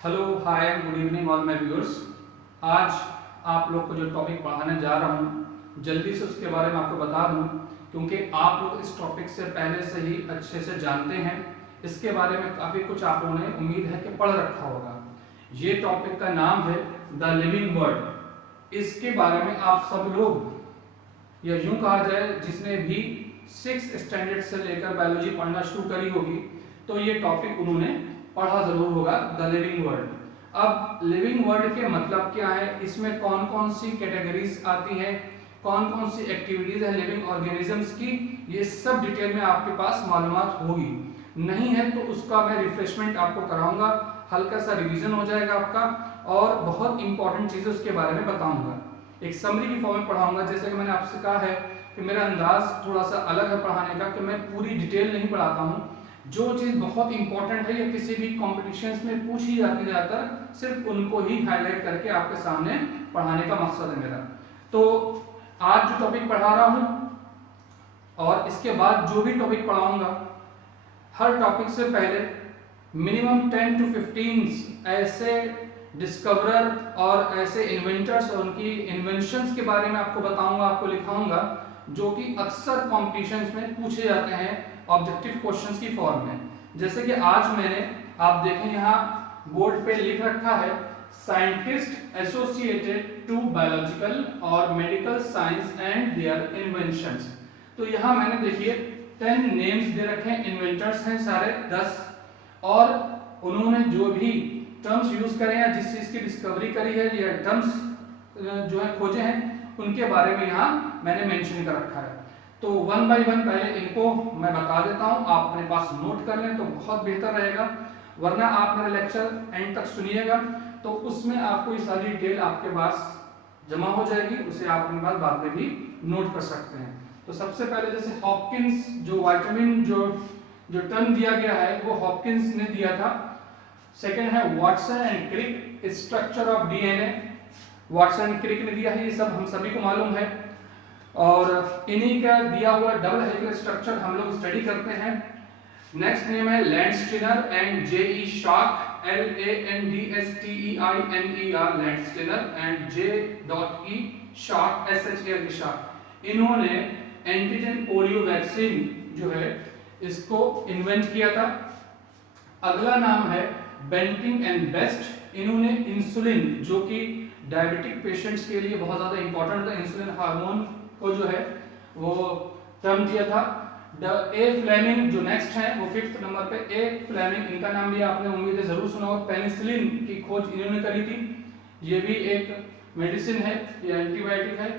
Hello hi good evening all my viewers. आज आप लोग को जो टॉपिक पढ़ाने जा रहा हूँ जल्दी से उसके बारे में आपको बता दूँ, क्योंकि आप लोग इस टॉपिक से पहले से ही अच्छे से जानते हैं। इसके बारे में काफ़ी कुछ आप लोगों ने उम्मीद है कि पढ़ रखा होगा। ये टॉपिक का नाम है द लिविंग वर्ड। इसके बारे में आप सब लोग, या यूँ कहा जाए जिसने भी 6th स्टैंडर्ड से लेकर बायोलॉजी पढ़ना शुरू करी होगी, तो ये टॉपिक उन्होंने पढ़ा जरूर होगा, द लिविंग वर्ल्ड। अब लिविंग वर्ल्ड के मतलब क्या है, इसमें कौन कौन सी कैटेगरीज आती हैं, कौन कौन सी एक्टिविटीज है लिविंग ऑर्गेनिजम्स की, ये सब डिटेल में आपके पास मालूमात होगी। नहीं है तो उसका मैं रिफ्रेशमेंट आपको कराऊंगा, हल्का सा रिवीजन हो जाएगा आपका, और बहुत इंपॉर्टेंट चीजें उसके बारे में बताऊंगा। एक समरी की फॉर्म में पढ़ाऊंगा। जैसे कि मैंने आपसे कहा है कि मेरा अंदाज थोड़ा सा अलग है पढ़ाने का, कि मैं पूरी डिटेल नहीं पढ़ाता हूँ। जो चीज़ बहुत इंपॉर्टेंट है या किसी भी कॉम्पिटिशन्स में पूछी जाती है ज़्यादातर, सिर्फ उनको ही हाईलाइट करके आपके सामने पढ़ाने का मकसद है मेरा। तो आज जो टॉपिक पढ़ा रहा हूँ और इसके बाद जो भी टॉपिक पढ़ाऊंगा, हर टॉपिक से पहले मिनिमम 10 to 15 ऐसे डिस्कवरर और ऐसे इन्वेंटर्स और उनकी इन्वेंशंस के बारे में आपको बताऊंगा, आपको लिखाऊंगा, जो कि अक्सर कॉम्पिटिशन्स में पूछे जाते हैं ऑब्जेक्टिव क्वेश्चंस की फॉर्म में। जैसे कि आज मैंने, आप देखें यहाँ बोर्ड पे लिख रखा है, साइंटिस्ट एसोसिएटेड टू बायोलॉजिकल और medical science and their inventions. तो यहाँ मैंने देखिए 10 नेम्स दे रखे हैं, इन्वेंटर्स हैं सारे 10, और उन्होंने जो भी टर्म्स यूज करे हैं, जिस चीज की डिस्कवरी करी है या टर्म्स जो है खोजे हैं, उनके बारे में यहाँ मैंने मेंशन कर रखा है। तो वन बाय वन पहले इनको मैं बता देता हूँ, आप अपने पास नोट कर लें तो बहुत बेहतर रहेगा, वरना आप मेरा लेक्चर एंड तक सुनिएगा तो उसमें आपको ये सारी डिटेल आपके पास जमा हो जाएगी, उसे आप अपने पास बाद में भी नोट कर सकते हैं। तो सबसे पहले जैसे हॉपकिंस, जो विटामिन जो टर्म दिया गया है वो हॉपकिंस ने दिया था। सेकेंड है Watson and Crick, structure of DNA, Watson and Crick ने दिया है, ये सब हम सभी को मालूम है। और इन्हीं का दिया हुआ डबल हेलिकल स्ट्रक्चर हम लोग स्टडी करते हैं। नेक्स्ट नेम है Landsteiner and JE. Shock, LANDSTEINER, Landsteiner and J.E. Shock, SHAL shock. इन्होंने एंटीजन पोलियो वैक्सीन जो है इसको इन्वेंट किया था। अगला नाम है बेंटिंग एंड बेस्ट, इन्होंने इंसुलिन, जो कि डायबिटिक पेशेंट्स के लिए बहुत ज़्यादा इंपॉर्टेंट था, इंसुलिन हार्मोन को जो है वो टर्म दिया था। ए फ्लेमिंग जो नेक्स्ट है वो 5th नंबर पे, ए फ्लेमिंग, इनका नाम भी आपने उम्मीद है जरूर सुना होगा। पेनिसिलिन की खोज इन्होंने करी थी, ये भी एक मेडिसिन है, ये एंटीबायोटिक है।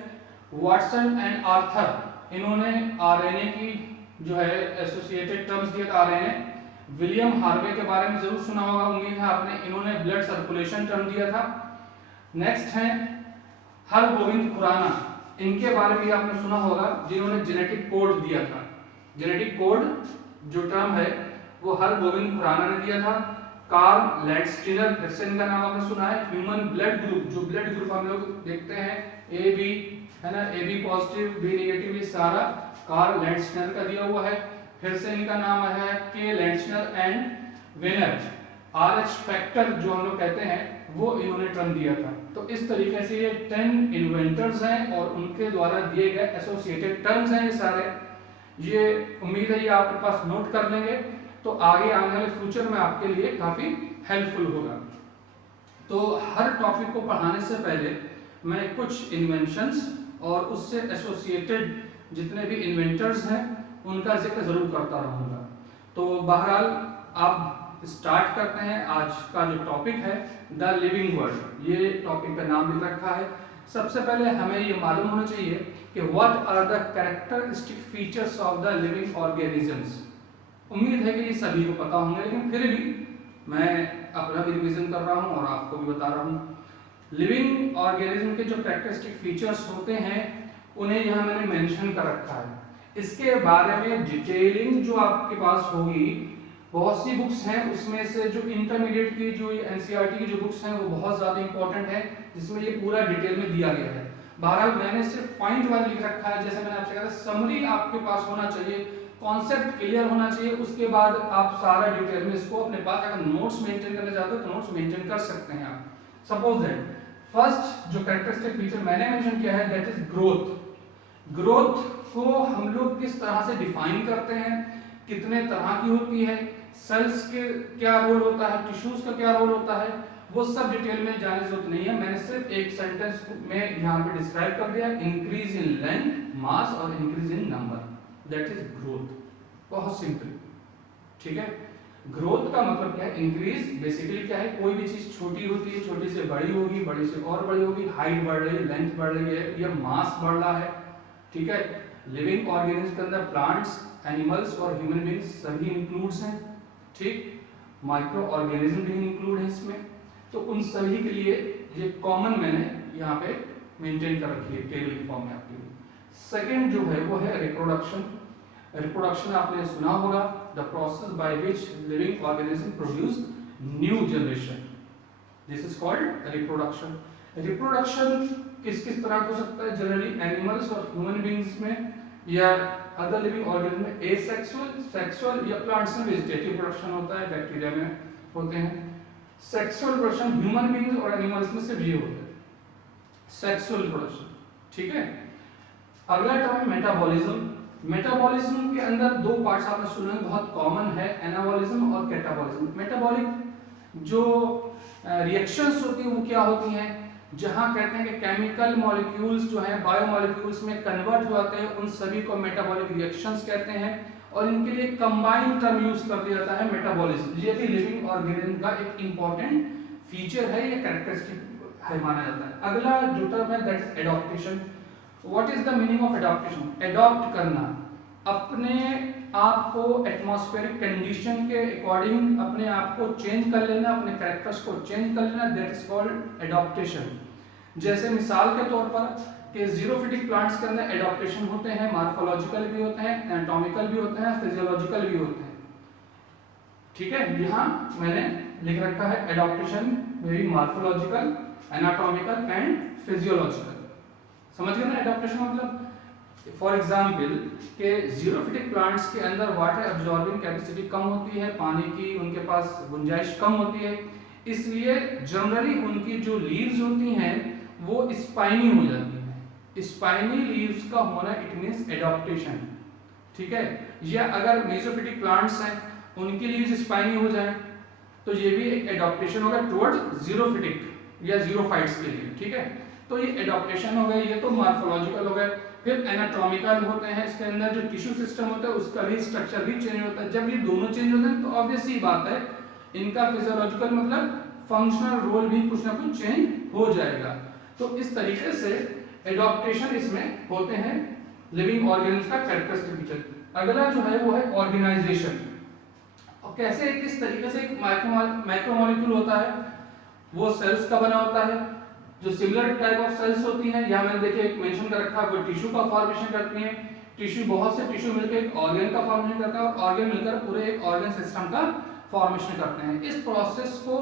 वाटसन एंड आर्थर, इन्होंने आरएनए की जो है एसोसिएटेड टर्म्स दिया था, आरएनए। विलियम हार्वे के बारे में जरूर सुना होगा, उम्मीद है आपने, इन्होंने ब्लड सर्कुलेशन टर्म दिया था। नेक्स्ट है हरगोविंद खुराना, इनके बारे में आपने सुना होगा, जिन्होंने जेनेटिक कोड दिया था। जेनेटिक कोड जो टर्म है वो हरगोविंद खुराना ने दिया था। कार्ल लैंडस्टीनर, फिर से इनका नाम आपने सुना है। ह्यूमन ब्लड ग्रुप, जो ब्लड ग्रुप हम लोग देखते हैं, ए बी है ना, A B positive B negative, ये सारा कार्ल लैंडस्टीनर का दिया हुआ है। फिर से इनका नाम आया है के Landsteiner and Vanern. RH factor जो हम लोग कहते हैं वो इन्होंने टर्म दिया था। तो इस तरीके से ये 10 इन्वेंटर्स हैं और उनके द्वारा दिए गए एसोसिएटेड टर्म्स हैं ये सारे। ये उम्मीद है ये आपके पास नोट कर लेंगे तो आगे आने वाले फ्यूचर में आपके लिए काफी हेल्पफुल होगा। तो हर टॉपिक को पढ़ाने से पहले मैं कुछ इन्वेंशंस और उससे एसोसिएटेड जितने भी इन्वेंटर्स हैं उनका जिक्र जरूर करता रहूंगा। तो बहरहाल आप स्टार्ट करते हैं। आज का जो टॉपिक है द लिविंग वर्ल्ड, ये टॉपिक का नाम लिख रखा है। सबसे पहले हमें ये मालूम होना चाहिए कि what are the characteristic features of the living organisms. उम्मीद है कि ये सभी को पता होंगे, लेकिन फिर भी मैं अपना भी रिवीजन कर रहा हूँ और आपको भी बता रहा हूँ। लिविंग ऑर्गेनिज्म के जो कैरेक्टरिस्टिक फीचर्स होते हैं उन्हें यहाँ मैंने मेंशन कर रखा है। इसके बारे में डिटेलिंग जो आपके पास होगी, बहुत सी बुक्स हैं, उसमें से जो इंटरमीडिएट की जो NCERT की जो बुक्स हैं वो बहुत ज़्यादा इंपॉर्टेंट है, जिसमें ये पूरा डिटेल में दिया गया है। बहरहाल मैंने सिर्फ पॉइंट वाइज लिख रखा है। जैसे मैंने आपसे कहा था, समरी आपके पास होना चाहिए, कॉन्सेप्ट क्लियर होना चाहिए। उसके बाद आप सारा डिटेल में इसको अपने पास अगर नोट्स मेंटेन करना चाहते हो तो नोट्स मेंटेन कर सकते हैं आप। सपोज दैट फर्स्ट जो कैरेक्टरिस्टिक फीचर मैंने मेंशन किया है दैट इज ग्रोथ। ग्रोथ को हम लोग किस तरह से डिफाइन करते हैं, कितने तरह की होती है, सेल्स के क्या रोल होता है, टिश्यूज का क्या रोल होता है, वो सब डिटेल में जाने की जरूरत नहीं है। मैंने सिर्फ एक सेंटेंस में यहाँ पे डिस्क्राइब कर दिया, इंक्रीज इन लेंथ, मास और increase in number, that is growth. बहुत सिंपल, ठीक है। ग्रोथ का मतलब क्या है, इंक्रीज बेसिकली क्या है, कोई भी चीज छोटी होती है, छोटी से बड़ी होगी, बड़ी से और बड़ी होगी, हाइट बढ़ रही है, लेंथ बढ़ रही है, या मास बढ़ रहा है, ठीक है। लिविंग ऑर्गेनिज्म के अंदर प्लांट्स, एनिमल्स और ह्यूमन बीइंग्स सभी इंक्लूड्स हैं, ठीक। माइक्रो ऑर्गेनिज्म भी इंक्लूड है इसमें। तो उन सभी के लिए ये कॉमन मैंने यहाँ पे मेंटेन कर रखी है टेबल की फॉर्म में आपके लिए। सेकंड जो है वो है रिप्रोडक्शन। रिप्रोडक्शन आपने सुना होगा, the process by which living organism produce new generation, this is called reproduction. Reproduction किस किस तरह हो सकता है, जनरली एनिमल्स और ह्यूमन बीइंग्स में या अदर लिविंग ऑर्गेनिज्म में एसेक्सुअल, सेक्सुअल या प्लांट्स में वेजिटेटिव प्रोडक्शन होता है, बैक्टीरिया में होते हैं। सेक्सुअल प्रोडक्शन ह्यूमन बीइंग्स और एनिमल्स में सिर्फ ये होता है, सेक्सुअल प्रोडक्शन, ठीक है। अगला टर्म है मेटाबॉलिज्म। मेटाबॉलिज्म के अंदर दो पार्ट्स आपने सुने बहुत कॉमन है, एनाबॉलिज्म और कैटाबॉलिज्म। मेटाबॉलिक जो रिएक्शंस होती हैं वो क्या होती हैं, जहां कहते हैं कि केमिकल मॉलिक्यूल्स जो हैं बायोमॉलिक्यूल्स में कन्वर्ट हो जाते हैं, उन सभी को मेटाबॉलिक रिएक्शंस कहते हैं, और इनके लिए कंबाइंड टर्म यूज कर दिया जाता है मेटाबॉलिज्म। ये भी लिविंग ऑर्गेनिज्म का एक इंपॉर्टेंट फीचर है, ये कैरेक्टरिस्टिक है माना जाता है। अगला जो टर्म है that is adaptation. What is the meaning of adaptation? Adopt करना, अपने आप को एटमॉस्फेरिक कंडीशन के अकॉर्डिंग अपने आप को चेंज कर लेना, अपने कैरेक्टर्स को चेंज कर लेना, दैट इज कॉल्ड एडॉप्टेशन। जैसे मिसाल के तौर पर कि जीरोफिटिक प्लांट्स के अंदर एडॉप्टेशन होते हैं, मॉर्फोलॉजिकल भी होते हैं, एनाटॉमिकल भी होते हैं, फिजियोलॉजिकल भी होते हैं, ठीक है। यहाँ मैंने लिख रखा है एडॉप्टेशन में भी मॉर्फोलॉजिकल, एनाटॉमिकल एंड फिजियोलॉजिकल। समझ गए ना एडॉप्टेशन मतलब? फॉर एग्जाम्पल के जीरोफिटिक प्लांट्स के अंदर वाटर एब्जॉर्बिंग कैपेसिटी कम होती है, पानी की उनके पास गुंजाइश कम होती है, इसलिए जनरली उनकी जो लीव्स होती हैं वो स्पाइनी हो जाती है। स्पाइनी लीव्स का होना इट मींस एडॉप्टेशन, ठीक है। या अगर मेसोफिटिक प्लांट्स हैं उनकी लीव्स स्पाइनी हो जाए तो ये भी एक एडॉप्टेशन होगा टुवर्ड्स जीरोफिटिक या जीरोफाइट्स के लिए, ठीक है। तो ये एडॉप्टेशन हो गया, ये तो मॉर्फोलॉजिकल हो गए। फिर एनाटॉमिकल होते हैं, इसके अंदर जो टिश्यू सिस्टम होता है उसका भी स्ट्रक्चर भी चेंज होता है। जब ये दोनों चेंज होते हैं तो ऑब्वियस सी बात है इनका फिजियोलॉजिकल मतलब फंक्शनल रोल भी कुछ ना कुछ चेंज हो जाएगा। तो इस तरीके से एडॉप्टेशन इसमें होते हैं लिविंग ऑर्गेनिज्म का कैरेक्टरिस्टिक फीचर। अगला जो है वो है ऑर्गेनाइजेशन। और कैसे किस तरीके से एक माइक्रोमोलिक्यूल होता है, वो सेल्स का बना होता है, जो सिमिलर टाइप ऑफ सेल्स होती हैं। यहाँ मैंने देखिए एक मेंशन कर रखा है, वो टिश्यू का फॉर्मेशन करती हैं। टिश्यू बहुत से टिश्यू मिलकर एक ऑर्गन का फॉर्मेशन करता है और ऑर्गन मिलकर पूरे एक ऑर्गन सिस्टम का फॉर्मेशन करते हैं। इस प्रोसेस को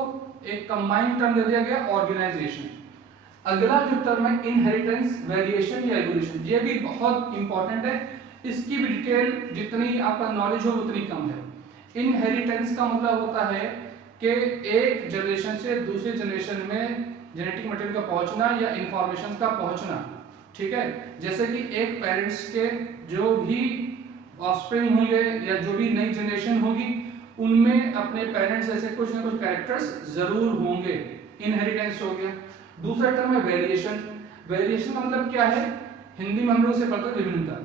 एक कंबाइंड टर्म दे दिया गया ऑर्गेनाइजेशन। अगला जो टर्म है इनहेरिटेंस, वेरिएशन या एवोल्यूशन, ये भी बहुत इंपॉर्टेंट है। इसकी भी डिटेल जितनी आपका नॉलेज हो उतनी कम है। इनहेरिटेंस का मतलब होता है कि एक जनरेशन से दूसरे जनरेशन में जेनेटिक मटेरियल का पहुंचना या इंफॉर्मेशन का पहुंचना, ठीक है। जैसे कि एक पेरेंट्स के जो भी ऑफस्प्रिंग होंगे या जो भी नई जनरेशन होगी उनमें अपने पेरेंट्स ऐसे कुछ ना कुछ कैरेक्टर्स जरूर होंगे, इनहेरिटेंस हो गया। दूसरा टर्म है वेरिएशन। वेरिएशन का मतलब क्या है, हिंदी में हम लोग से पढ़ते हैं विभिन्नता।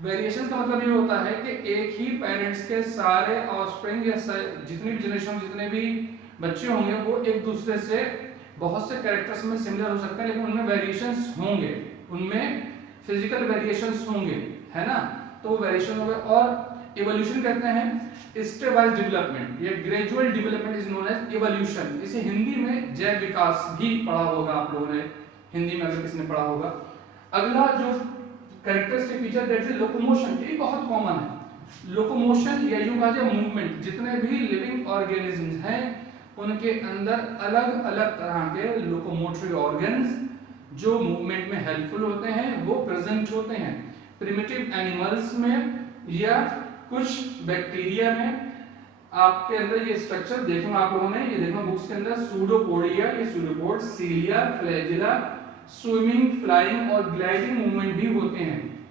वेरिएशन का मतलब ये होता है कि एक ही पेरेंट्स के सारे ऑफस्प्रिंग या जितनी भी जनरेशन जितने भी बच्चे होंगे वो एक दूसरे से बहुत से कैरेक्टर्स में सिमिलर हो सकते हैं, लेकिन उनमें वेरिएशंस होंगे, उनमें फिजिकल वेरिएशंस होंगे, है ना। तो वेरिएशन हो गए। और इवोल्यूशन कहते हैं स्टेप वाइज डेवलपमेंट, ये gradual development is known as evolution. इसे हिंदी में जैव विकास भी पढ़ा होगा आप लोगों ने, हिंदी में अगर किसी ने पढ़ा होगा। अगला जो characteristic feature that is locomotion, ये बहुत कॉमन है। लोकोमोशन या यूं कहा जाए मूवमेंट, जितने भी लिविंग ऑर्गेनिजम्स हैं उनके अंदर अलग अलग तरह के लोकोमोटरी ऑर्गन्स जो मूवमेंट में हेल्पफुल होते हैं वो प्रेजेंट होते हैं। प्रिमिटिव एनिमल्स में या कुछ बैक्टीरिया में आपके अंदर ये स्ट्रक्चर देखना आप लोगों ने, ये देखना बुक्स के अंदर सूडोपोडिया, ये सूडोपोड, सीलिया, फ्लैजिला, स्विमिंग, फ्लाइंग और ग्लाइडिंग मूवमेंट भी होते हैं।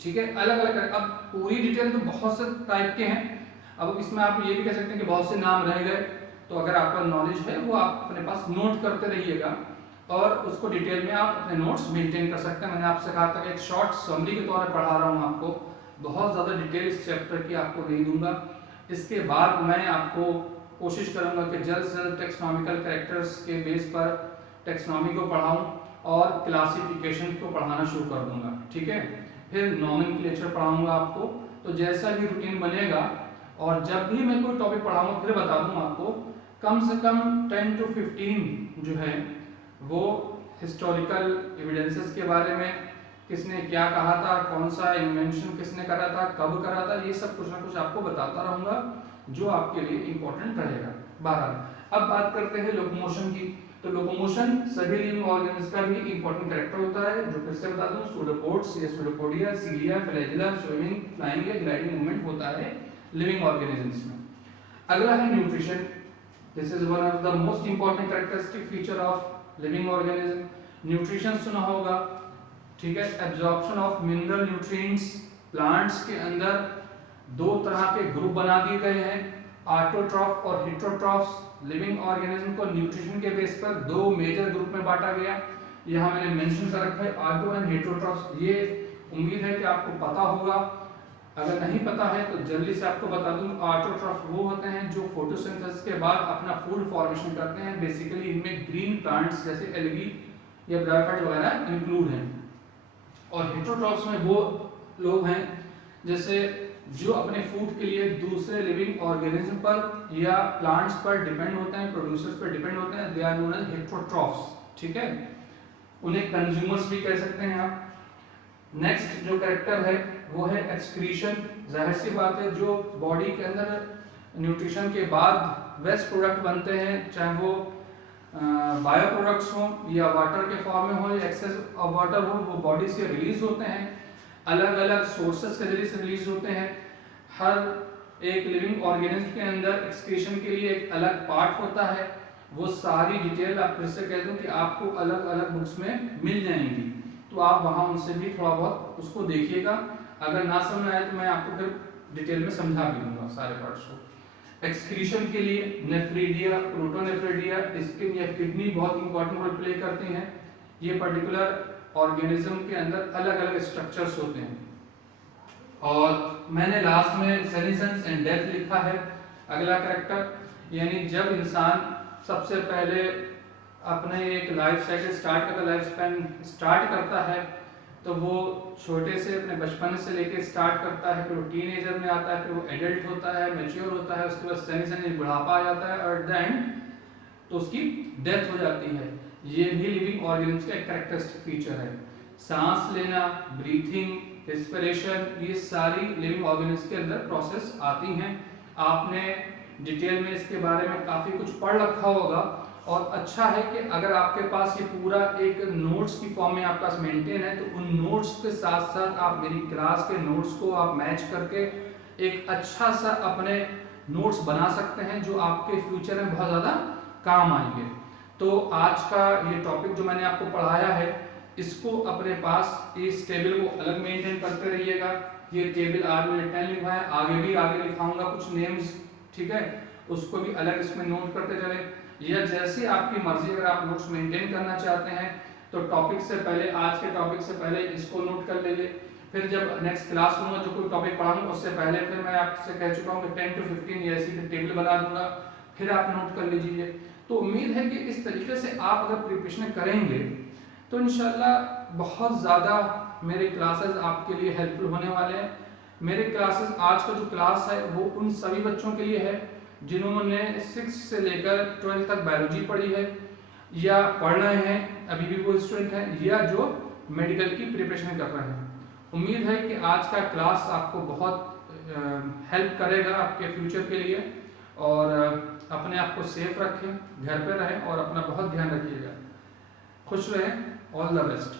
ठीक है, अलग अलग। अब पूरी डिटेल तो बहुत से टाइप के हैं, अब इसमें आप ये भी कह सकते हैं कि बहुत से नाम रह गए, तो अगर आपका नॉलेज है वो आप अपने पास नोट करते रहिएगा और उसको डिटेल में आप अपने नोट्स मेंटेन कर सकते हैं। मैंने आपसे कहा था कि एक शॉर्ट समरी के तौर पर पढ़ा रहा हूँ आपको, बहुत ज़्यादा डिटेल इस चैप्टर की आपको नहीं दूंगा। इसके बाद मैं आपको कोशिश करूंगा कि जल्द से जल्द टेक्सोनॉमिकल कैरेक्टर्स के बेस पर टेक्सोनॉमी को पढ़ाऊं और क्लासिफिकेशन को पढ़ाना शुरू कर दूंगा। ठीक है, फिर नॉमेनक्लेचर पढ़ाऊंगा आपको। तो जैसा भी रूटीन बनेगा और जब भी मैं कोई टॉपिक पढ़ाऊंगा फिर बता दूंगा आपको, कम से कम 10 to 15 जो है वो हिस्टोरिकल एविडेंसेस के बारे में, किसने क्या कहा था, कौन सा इन्वेंशन किसने करा था, कब करा था, ये सब कुछ ना कुछ आपको बताता रहूंगा जो आपके लिए इंपॉर्टेंट रहेगा। बहरहाल अब बात करते हैं लोकोमोशन की। तो लोकोमोशन सभी लिविंग ऑर्गेनिज्म का भी इंपॉर्टेंट कैरेक्टर होता है, जो फिर से बता दूं, सूडोपोड्स या सूडोपोडिया, सीलिया, फ्लैजिला, स्विमिंग, फ्लाइंग या ग्लाइडिंग मूवमेंट होता है लिविंग ऑर्गेनिजम्स में। अगला है nutrition. This is one of the most important characteristic feature of living organism. Nutrition सुना होगा, ठीक है, absorption of mineral nutrients. Plants के अंदर दो तरह के ग्रुप बना दिए गए हैं, ऑटोट्रॉफ और हेटेरोट्रॉफ्स। लिविंग ऑर्गेनिज्म को न्यूट्रिशन के बेस पर दो मेजर ग्रुप में बांटा गया, यहाँ मैंने मेंशन कर रखा है ऑटो एंड हेटेरोट्रॉफ्स। ये उम्मीद है कि आपको पता होगा, अगर नहीं पता है तो जल्दी से आपको बता दूं। ऑटोट्रॉफ वो होते हैं जो फोटोसिंथेसिस के बाद अपना फूड फॉर्मेशन करते हैं। बेसिकली इनमें ग्रीन प्लांट्स जैसे एल्गी या ब्रायोफाइट वगैरह इंक्लूड हैं। और हेटेरोट्रॉफ्स में वो लोग हैं जैसे जो अपने फूड के लिए दूसरे लिविंग ऑर्गेनिज्म पर या प्लांट्स पर डिपेंड होते हैं, प्रोड्यूसर्स पर डिपेंड होते हैं, they are known as heterotrophs. ठीक है, उन्हें कंज्यूमर्स भी कह सकते हैं आप। नेक्स्ट जो कैरेक्टर है वो है एक्सक्रीशन। जाहिर सी बात है, जो बॉडी के अंदर न्यूट्रिशन के बाद वेस्ट प्रोडक्ट बनते हैं, चाहे वो बायो प्रोडक्ट्स हो या वाटर के फॉर्म में हो या एक्सेस ऑफ वाटर हो, वो बॉडी से रिलीज होते हैं, अलग अलग सोर्सेस के जरिए से रिलीज होते हैं। हर एक लिविंग ऑर्गेनिज्म के अंदर एक्सक्रीशन के लिए एक अलग पार्ट होता है। वो सारी डिटेल आप फिर से कह दूं कि आपको अलग अलग बुक्स में मिल जाएंगी, तो आप वहां उनसे भी थोड़ा बहुत उसको देखिएगा। अगर ना समझ आए तो मैं आपको फिर डिटेल में समझा भी दूंगा सारे पार्ट्स को। एक्सक्रीशन के लिए नेफ्रिडिया, प्रोटोनेफ्रिडिया, स्किन या किडनी बहुत इंपॉर्टेंट रोल प्ले करते हैं। ये पर्टिकुलर ऑर्गेनिज्म के अंदर अलग अलग स्ट्रक्चर्स होते हैं। और मैंने लास्ट में सेनेसेंस एंड डेथ लिखा है। अगला कैरेक्टर, यानी जब इंसान सबसे पहले अपने एक लाइफ साइकिल स्टार्ट करता, लाइफ स्पैन स्टार्ट करता है, तो वो छोटे से अपने बचपन से लेके स्टार्ट करता है, फिर वो टीनेजर में आता है, फिर वो एडल्ट होता है, मैच्योर होता है, उसके बाद सेनेसेंस बुढ़ापा आ जाता है और एट द एंड तो उसकी डेथ हो जाती है। ये भी लिविंग ऑर्गेनिज्म का एक कैरेक्टरिस्टिक फीचर है। सांस लेना, ब्रीथिंग, रेस्पिरेशन, ये सारी लिविंग ऑर्गेनिज्म के अंदर प्रोसेस आती हैं। आपने डिटेल में इसके बारे में काफ़ी कुछ पढ़ रखा होगा, और अच्छा है कि अगर आपके पास ये पूरा एक नोट्स की फॉर्म में आपके पास मेंटेन है, तो उन नोट्स के साथ साथ आप मेरी क्लास के नोट्स को आप मैच करके एक अच्छा सा अपने नोट्स बना सकते हैं जो आपके फ्यूचर में बहुत ज़्यादा काम आएंगे। तो आज का ये टॉपिक जो मैंने आपको पढ़ाया है, इसको अपने पास इस टेबल को अलग मेंटेन करते रहिएगा। ये टेबल आज मैंने 10 लिखा है, आगे भी आगे लिखाऊंगा कुछ नेम्स, ठीक है, उसको भी अलग इसमें नोट करते चले, या जैसे आपकी मर्जी। अगर आप नोट्स मेंटेन करना चाहते हैं तो टॉपिक से पहले, आज के टॉपिक से पहले इसको नोट कर लीजिए। फिर जब नेक्स्ट क्लास लूँगा, जो कोई टॉपिक पढ़ाऊंगा उससे पहले फिर मैं आपसे कह चुका हूँ कि 10 to 15 ये ऐसी टेबल बना दूंगा, फिर आप नोट कर लीजिए। तो उम्मीद है कि इस तरीके से आप अगर प्रिपरेशन करेंगे तो इंशाल्लाह बहुत ज़्यादा मेरे क्लासेस आपके लिए हेल्पफुल होने वाले हैं। मेरे क्लासेस, आज का जो क्लास है वो उन सभी बच्चों के लिए है जिन्होंने 6 से लेकर 12 तक बायोलॉजी पढ़ी है या पढ़ रहे हैं, अभी भी वो स्टूडेंट हैं, या जो मेडिकल की प्रिपरेशन कर रहे हैं। उम्मीद है कि आज का क्लास आपको बहुत हेल्प करेगा आपके फ्यूचर के लिए। और अपने आप को सेफ रखें, घर पे रहें और अपना बहुत ध्यान रखिएगा। खुश रहें। All the best.